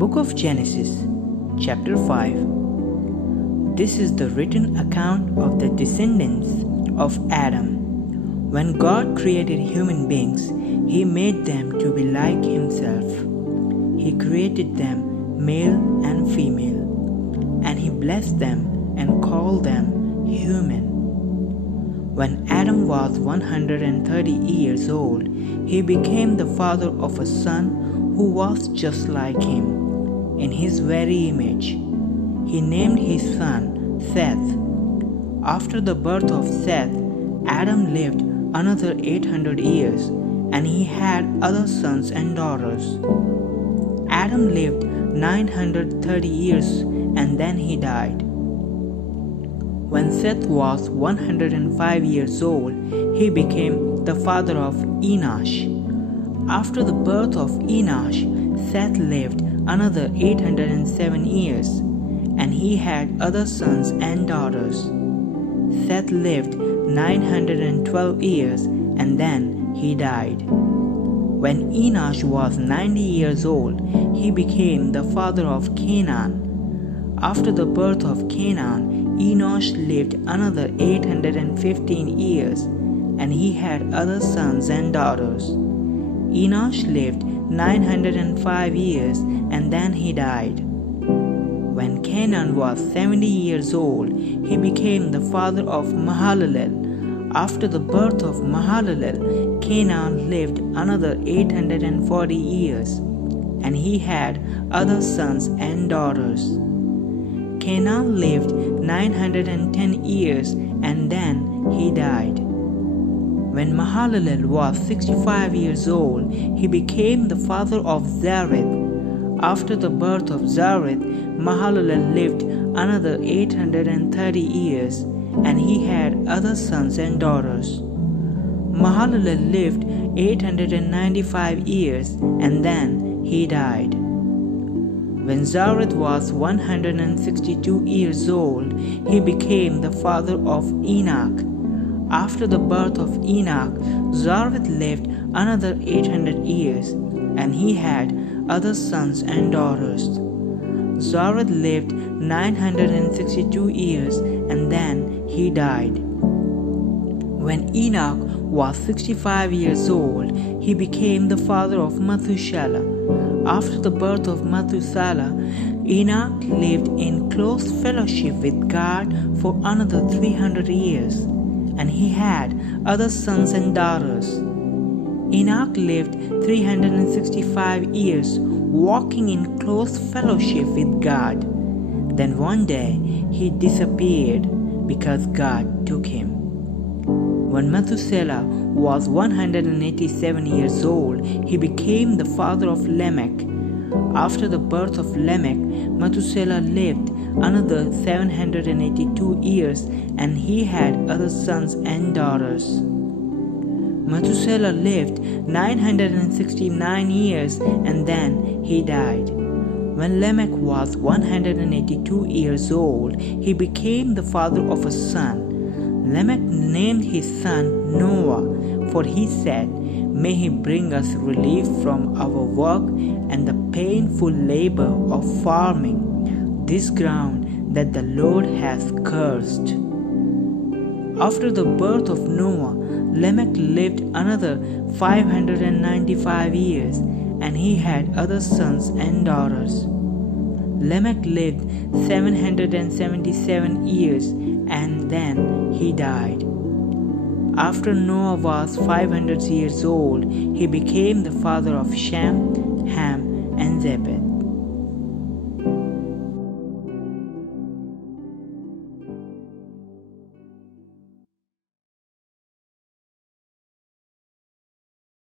Book of Genesis, chapter 5. This is the written account of the descendants of Adam. When God created human beings, He made them to be like Himself. He created them male and female, and He blessed them and called them human. When Adam was 130 years old, he became the father of a son who was just like him, in his very image. He named his son Seth. After the birth of Seth, Adam lived another 800 years, and he had other sons and daughters. Adam lived 930 years, and then he died. When Seth was 105 years old, he became the father of Enoch. After the birth of Enoch, Seth lived another 807 years, and he had other sons and daughters. Seth lived 912 years, and then he died. When Enoch was 90 years old, he became the father of Canaan. After the birth of Canaan, Enoch lived another 815 years, and he had other sons and daughters. Enoch lived 905 years, and then he died. When Canaan was 70 years old, he became the father of Mahalalel. After the birth of Mahalalel, Canaan lived another 840 years, and he had other sons and daughters. Canaan lived 910 years, and then he died. When Mahalalel was 65 years old, he became the father of Zareth. After the birth of Zareth, Mahalalel lived another 830 years, and he had other sons and daughters. Mahalalel lived 895 years, and then he died. When Zareth was 162 years old, he became the father of Enoch. After the birth of Enoch, Zareth lived another 800 years, and he had other sons and daughters. Zareth lived 962 years, and then he died. When Enoch was 65 years old, he became the father of Methuselah. After the birth of Methuselah, Enoch lived in close fellowship with God for another 300 years, and he had other sons and daughters. Enoch lived 365 years, walking in close fellowship with God. Then one day he disappeared because God took him. When Methuselah was 187 years old, he became the father of Lamech. After the birth of Lamech, Methuselah lived another 782 years, and he had other sons and daughters. Methuselah lived 969 years, and then he died. When Lamech was 182 years old, he became the father of a son. Lamech named his son Noah, for he said, "May he bring us relief from our work and the painful labor of farming this ground that the Lord has cursed." After the birth of Noah, Lamech lived another 595 years, and he had other sons and daughters. Lamech lived 777 years, and then he died. After Noah was 500 years old, he became the father of Shem, Ham, and Japheth.